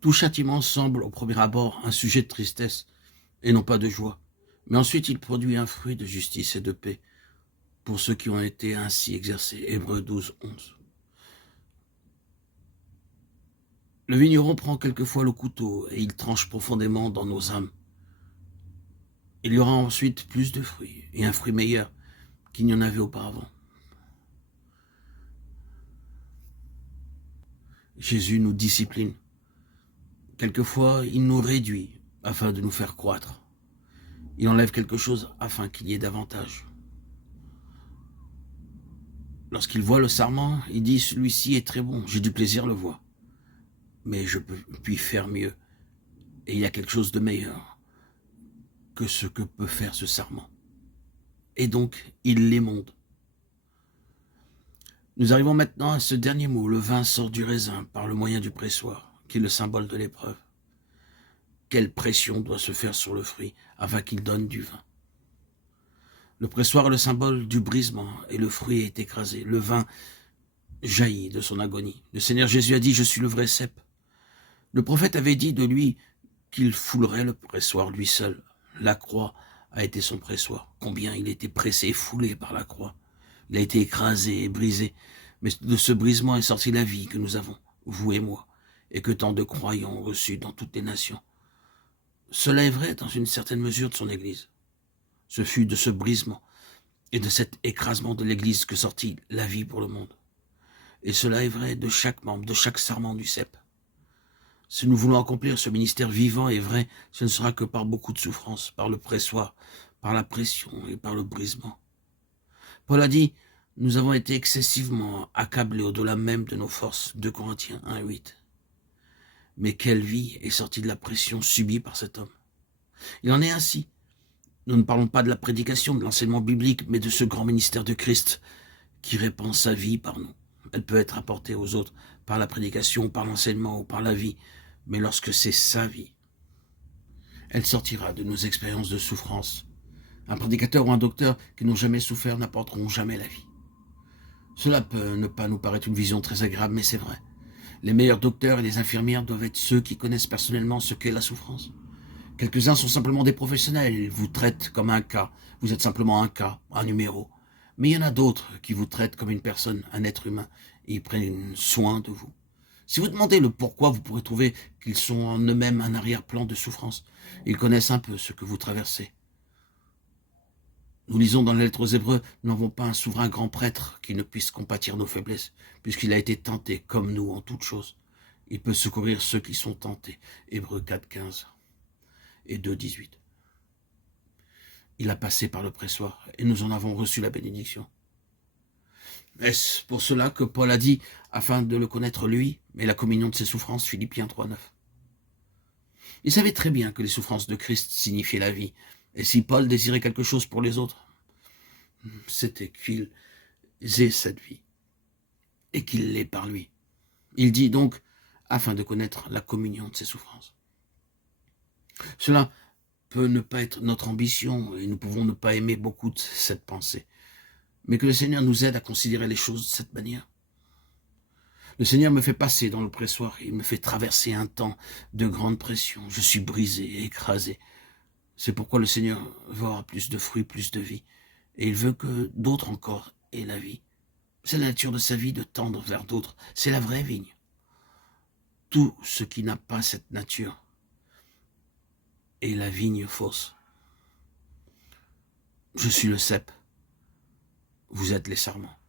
Tout châtiment semble au premier abord un sujet de tristesse et non pas de joie. Mais ensuite il produit un fruit de justice et de paix pour ceux qui ont été ainsi exercés. Hébreux 12, 11. Le vigneron prend quelquefois le couteau et il tranche profondément dans nos âmes. Il y aura ensuite plus de fruits et un fruit meilleur qu'il n'y en avait auparavant. Jésus nous discipline. Quelquefois, il nous réduit afin de nous faire croître. Il enlève quelque chose afin qu'il y ait davantage. Lorsqu'il voit le sarment, il dit « Celui-ci est très bon, j'ai du plaisir à le voir. Mais je puis faire mieux. Et il y a quelque chose de meilleur que ce que peut faire ce sarment. » Et donc, il l'émonde. Nous arrivons maintenant à ce dernier mot. Le vin sort du raisin par le moyen du pressoir, qui est le symbole de l'épreuve. Quelle pression doit se faire sur le fruit afin qu'il donne du vin? Le pressoir est le symbole du brisement et le fruit est écrasé. Le vin jaillit de son agonie. Le Seigneur Jésus a dit « Je suis le vrai cep ». Le prophète avait dit de lui qu'il foulerait le pressoir lui seul. La croix a été son pressoir. Combien il était pressé et foulé par la croix. Il a été écrasé et brisé. Mais de ce brisement est sortie la vie que nous avons, vous et moi, et que tant de croyants ont reçu dans toutes les nations. Cela est vrai dans une certaine mesure de son Église. Ce fut de ce brisement et de cet écrasement de l'Église que sortit la vie pour le monde. Et cela est vrai de chaque membre, de chaque sarment du cep. Si nous voulons accomplir ce ministère vivant et vrai, ce ne sera que par beaucoup de souffrance, par le pressoir, par la pression et par le brisement. Paul a dit, nous avons été excessivement accablés au-delà même de nos forces, 2 Corinthiens 1, 8. Mais quelle vie est sortie de la pression subie par cet homme? Il en est ainsi. Nous ne parlons pas de la prédication, de l'enseignement biblique, mais de ce grand ministère de Christ qui répand sa vie par nous. Elle peut être apportée aux autres par la prédication, par l'enseignement ou par la vie, mais lorsque c'est sa vie, elle sortira de nos expériences de souffrance. Un prédicateur ou un docteur qui n'ont jamais souffert n'apporteront jamais la vie. Cela peut ne pas nous paraître une vision très agréable, mais c'est vrai. Les meilleurs docteurs et les infirmières doivent être ceux qui connaissent personnellement ce qu'est la souffrance. Quelques-uns sont simplement des professionnels, ils vous traitent comme un cas. Vous êtes simplement un cas, un numéro. Mais il y en a d'autres qui vous traitent comme une personne, un être humain, et ils prennent soin de vous. Si vous demandez le pourquoi, vous pourrez trouver qu'ils sont en eux-mêmes un arrière-plan de souffrance. Ils connaissent un peu ce que vous traversez. Nous lisons dans la lettre aux Hébreux, nous n'avons pas un souverain grand prêtre qui ne puisse compatir nos faiblesses, puisqu'il a été tenté comme nous en toutes choses. Il peut secourir ceux qui sont tentés. Hébreux 4, 15 et 2, 18. Il a passé par le pressoir et nous en avons reçu la bénédiction. Est-ce pour cela que Paul a dit, afin de le connaître lui, mais la communion de ses souffrances, Philippiens 3, 9. Il savait très bien que les souffrances de Christ signifiaient la vie. Et si Paul désirait quelque chose pour les autres, c'était qu'ils aient cette vie et qu'ils l'aient par lui. Il dit donc, afin de connaître la communion de ses souffrances. Cela peut ne pas être notre ambition et nous pouvons ne pas aimer beaucoup de cette pensée. Mais que le Seigneur nous aide à considérer les choses de cette manière. Le Seigneur me fait passer dans le pressoir, il me fait traverser un temps de grande pression. Je suis brisé et écrasé. C'est pourquoi le Seigneur veut avoir plus de fruits, plus de vie. Et il veut que d'autres encore aient la vie. C'est la nature de sa vie de tendre vers d'autres. C'est la vraie vigne. Tout ce qui n'a pas cette nature est la vigne fausse. Je suis le cep. Vous êtes les sarments.